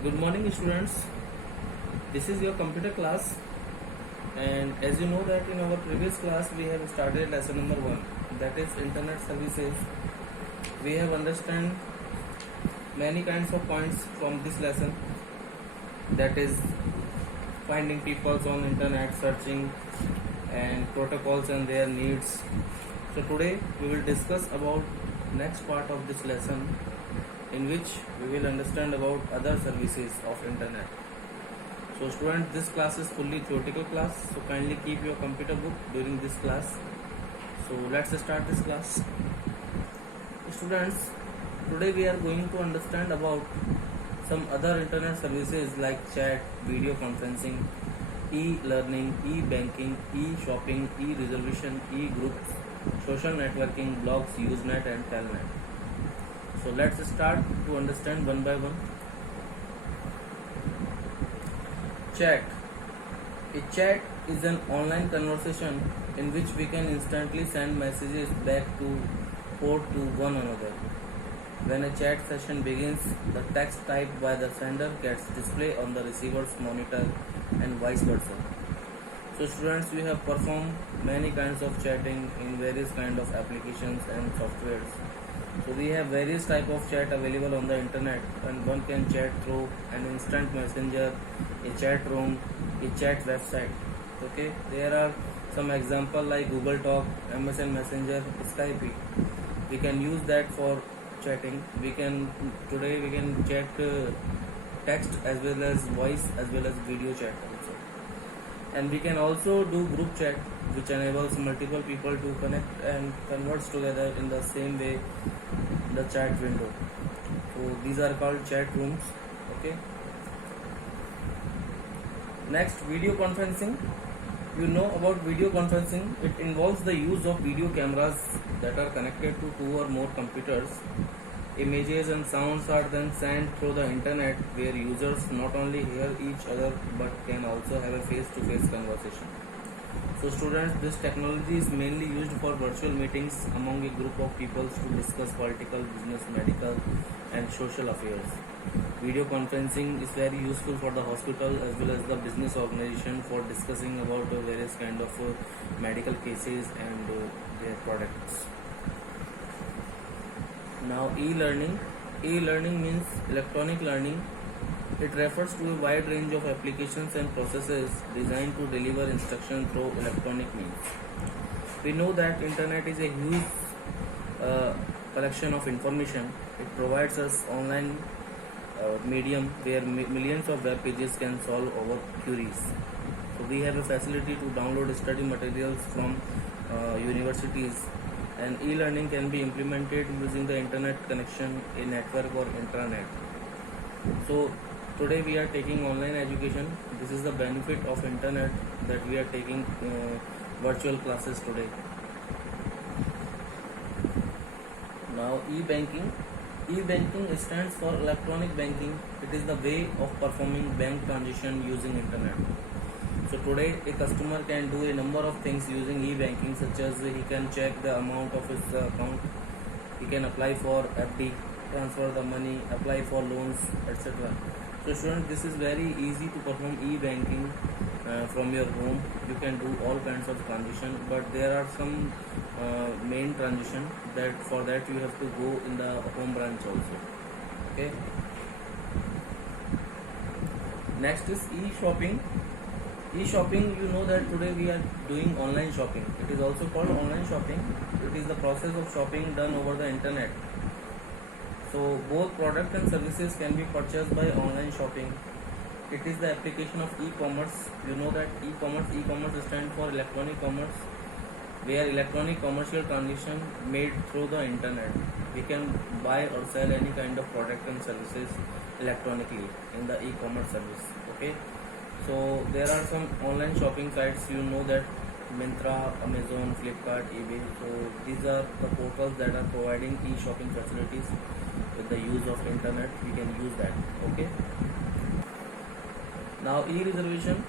Good morning, students. This is your computer class, and as you know that in our previous class we have started lesson number 1, that is internet services. We have understand many kinds of points from this lesson, that is finding people on internet, searching and protocols and their needs. So today we will discuss about next part of this lesson, in which we will understand about other services of internet. So students, this class is fully theoretical class, so kindly keep your computer book during this class. So let's start this class. Students, today we are going to understand about some other internet services like chat, video conferencing, e-learning, e-banking, e-shopping, e-reservation, e-groups, social networking, blogs, Usenet and Telnet. So let's start to understand one by one. Chat. A chat is an online conversation in which we can instantly send messages back forth to one another. When a chat session begins, the text typed by the sender gets displayed on the receiver's monitor and vice versa. So students, we have performed many kinds of chatting in various kind of applications and softwares. So we have various type of chat available on the internet, and one can chat through an instant messenger, a chat room, a chat website. Okay, there are some example like Google Talk, MSN Messenger, Skype. We can use that for chatting. We can chat text as well as voice as well as video chat also, and we can also do group chat, which enables multiple people to connect and converse together in the same way in the chat window. So these are called chat rooms. Okay, next, video conferencing. You know about video conferencing. It involves the use of video cameras that are connected to two or more computers. Images and sounds are then sent through the internet, where users not only hear each other but can also have a face-to-face conversation. So students, this technology is mainly used for virtual meetings among a group of people to discuss political, business, medical and social affairs. Video conferencing is very useful for the hospital as well as the business organization for discussing about various kind of medical cases and their products. Now, e-learning. E-learning means electronic learning. It refers to a wide range of applications and processes designed to deliver instruction through electronic means. We know that internet is a huge collection of information. It provides us online medium where millions of web pages can solve our queries. So we have a facility to download study materials from universities, and e-learning can be implemented using the internet connection, a network or intranet. So today we are taking online education. This is the benefit of internet, that we are taking virtual classes today. Now, e-banking. E-banking stands for electronic banking. It is the way of performing bank transaction using internet. So today a customer can do a number of things using e-banking, such as he can check the amount of his account, he can apply for FD, transfer the money, apply for loans, etc. So students, this is very easy to perform e-banking from your home. You can do all kinds of transaction, but there are some main transaction that for that you have to go in the home branch also. Okay. Next is e-shopping. E-shopping, you know that today we are doing online shopping. It is also called online shopping. It is the process of shopping done over the internet. So both product and services can be purchased by online shopping. It is the application of e-commerce. You know that e-commerce stands for electronic commerce, where electronic commercial transaction made through the internet. We can buy or sell any kind of product and services electronically in the e-commerce service. Okay. So there are some online shopping sites, you know that Myntra, Amazon, Flipkart, eBay. So these are the portals that are providing e-shopping facilities. With the use of internet, we can use that. Okay. Now, e-reservation.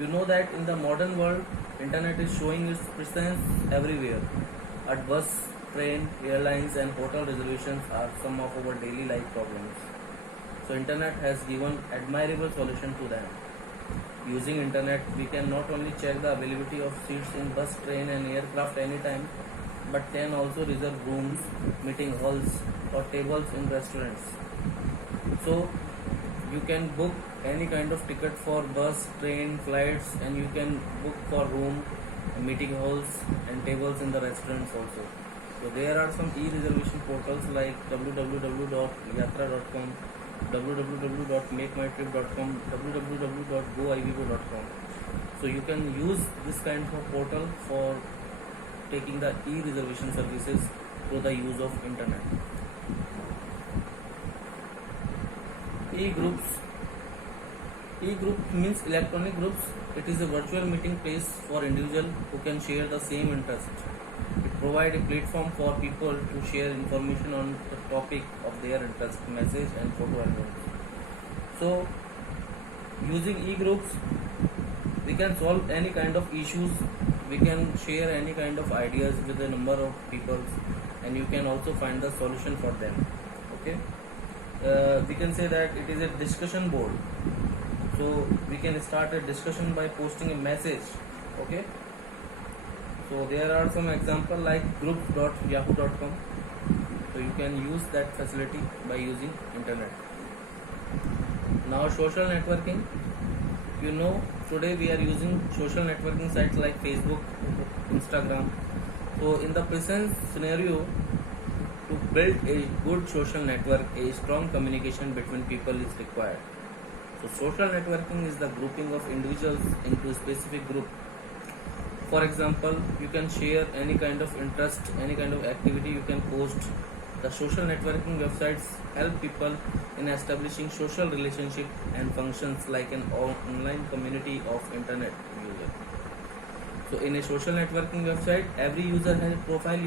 You know that in the modern world, internet is showing its presence everywhere. At bus, train, airlines and hotel reservations are some of our daily life problems. So internet has given admirable solution to them. Using internet, we can not only check the availability of seats in bus, train and aircraft anytime, but can also reserve rooms, meeting halls or tables in restaurants. So you can book any kind of ticket for bus, train, flights, and you can book for room, meeting halls and tables in the restaurants also. So there are some e-reservation portals like www.yatra.com, www.makemytrip.com, www.goivigo.com. So you can use this kind of portal for taking the e-reservation services through the use of internet. E-groups. E-group means electronic groups. It is a virtual meeting place for individuals who can share the same interest. It provides a platform for people to share information on the topic of their interest, message and photo albums. So, using e-groups, we can solve any kind of issues. We can share any kind of ideas with a number of people, and you can also find the solution for them. Okay. We can say that it is a discussion board. So we can start a discussion by posting a message. Okay. So there are some example like groups.yahoo.com. So you can use that facility by using internet. Now social networking. Today we are using social networking sites like Facebook, Instagram. So in the present scenario, to build a good social network, a strong communication between people is required. So social networking is the grouping of individuals into a specific group. For example, you can share any kind of interest, any kind of activity you can post. The social networking websites help people in establishing social relationship and functions like an online community of internet user. So in a social networking website, every user has a profile,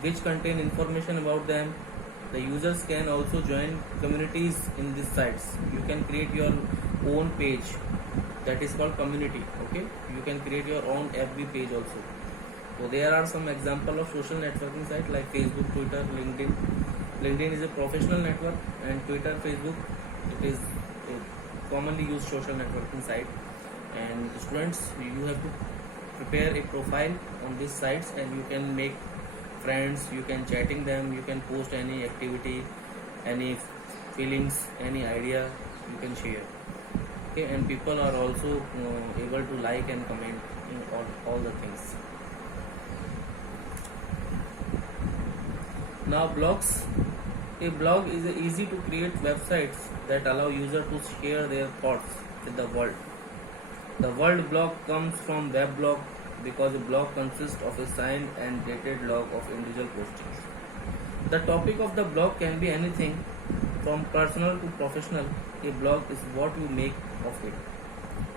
which contain information about them. The users can also join communities in these sites. You can create your own page, that is called community. Okay, you can create your own FB page also. So there are some example of social networking sites like Facebook, Twitter, LinkedIn. LinkedIn is a professional network, and Twitter, Facebook, it is a commonly used social networking site. And students, you have to prepare a profile on these sites, and you can make friends, you can chatting them, you can post any activity, any feelings, any idea you can share. Okay, and people are also able to like and comment in all the things. Now blogs. A blog is easy to create websites that allow users to share their thoughts with the world. The word blog comes from web blog because a blog consists of a signed and dated log of individual postings. The topic of the blog can be anything from personal to professional. A blog is what you make of it.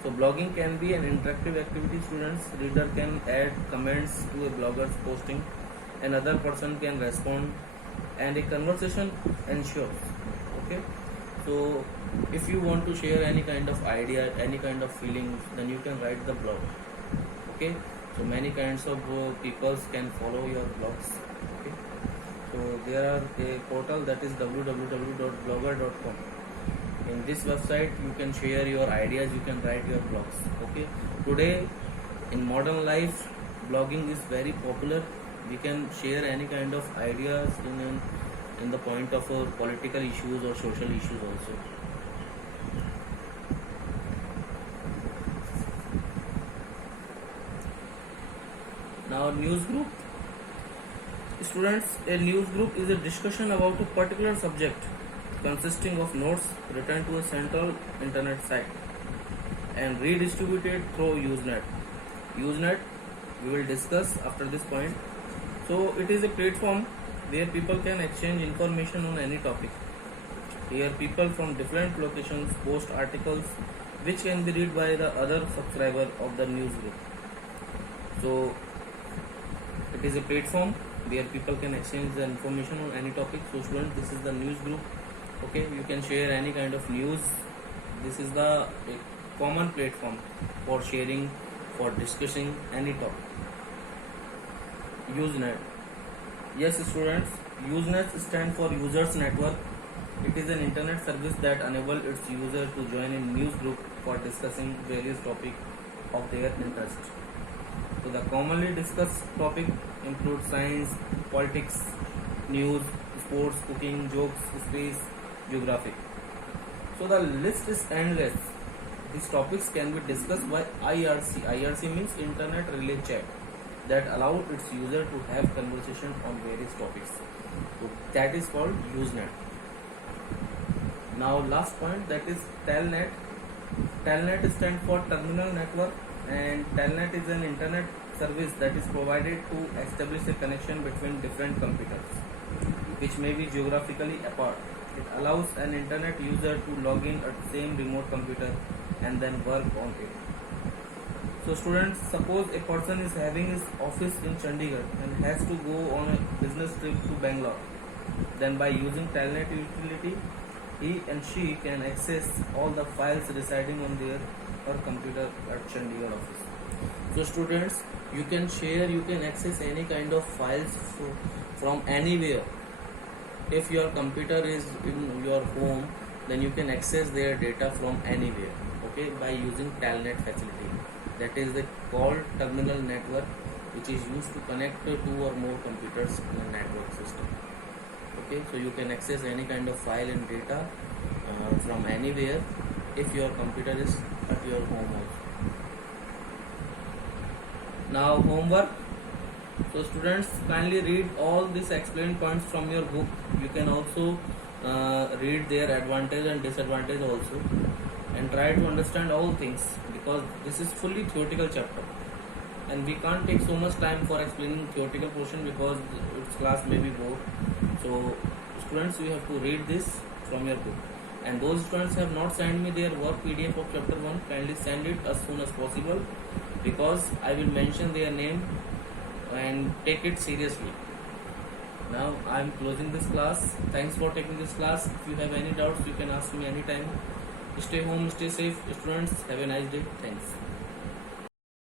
So blogging can be an interactive activity. Students, reader can add comments to a blogger's posting. Another person can respond, and a conversation ensures. Okay. So if you want to share any kind of idea, any kind of feelings, then you can write the blog. Okay. So many kinds of people can follow your blogs. Okay. So there are a portal that is www.blogger.com. In this website you can share your ideas, you can write your blogs. Okay. Today in modern life, blogging is very popular. We can share any kind of ideas in the point of political issues or social issues also. Now news group. Students, a news group is a discussion about a particular subject consisting of notes written to a central internet site and redistributed through Usenet. Usenet we will discuss after this point. So it is a platform where people can exchange information on any topic. Here people from different locations post articles which can be read by the other subscriber of the news group. So it is a platform where people can exchange the information on any topic. So students, this is the news group. Okay, you can share any kind of news. This is the common platform for sharing, for discussing any topic. Usenet. Yes students, Usenet stands for Users Network. It is an internet service that enables its user to join a news group for discussing various topics of their interest. So the commonly discussed topic include science, politics, news, sports, cooking, jokes, space, geography. So the list is endless. These topics can be discussed by IRC. IRC means Internet Relay Chat that allows its user to have conversation on various topics. So that is called Usenet. Now last point, that is Telnet. Telnet stands for Terminal Network, and Telnet is an internet service that is provided to establish a connection between different computers which may be geographically apart. It allows an internet user to log in at the same remote computer and then work on it. So students, suppose a person is having his office in Chandigarh and has to go on a business trip to Bangalore. Then by using Telnet utility, he and she can access all the files residing on their her computer at Chandigarh office. So students, you can access any kind of files from anywhere. If your computer is in your home, then you can access their data from anywhere, okay, by using Telnet facility. That is the called terminal network, which is used to connect two or more computers in a network system. Okay, so you can access any kind of file and data from anywhere if your computer is at your home also. Now homework. So students, kindly read all these explained points from your book. You can also read their advantage and disadvantage also, and try to understand all things, because this is fully theoretical chapter and we can't take so much time for explaining theoretical portion because its class may be bored. So students, you have to read this from your book, and those students have not sent me their work PDF of chapter 1, kindly send it as soon as possible, because I will mention their name and take it seriously. Now I am closing this class. Thanks for taking this class. If you have any doubts, you can ask me anytime. Stay home, stay safe. Students, have a nice day. Thanks.